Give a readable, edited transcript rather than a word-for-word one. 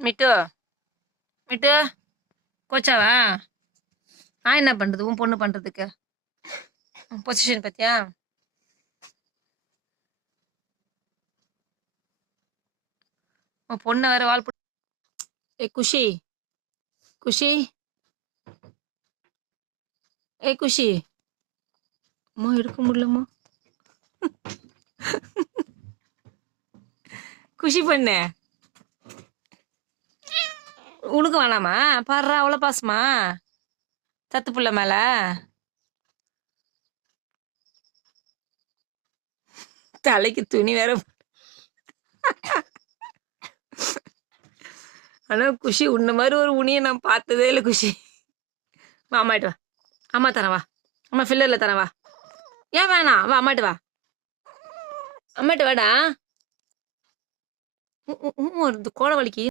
மிட்டு மிட்டு கோச்சாவா? நான் என்ன பண்றது உன் பொண்ணு பண்றதுக்கு? பொசிஷன் பத்தியா? உன் பொண்ணை வேற ஏ குஷி, குஷி, ஏ குஷி, அம்மா எடுக்க முடியலம்மா. குஷி பண்ணு, உனக்கு வேணாமா? பாடுறா அவ்வளோ பாசமா தத்து புள்ள மேல. தலைக்கு துணி வேற. ஆனா குஷி உன்ன மாதிரி ஒரு உனியை நான் பார்த்ததே இல்லை குஷி. வா அம்மாட்டு வா, அம்மா தரேன் வா, அம்மா ஃபில்லரில் தரேன் வா. ஏன் வேணாம், வா அம்மாட்டு வா, அம்மாட்டு வாடா. ஒரு கோட வலிக்கு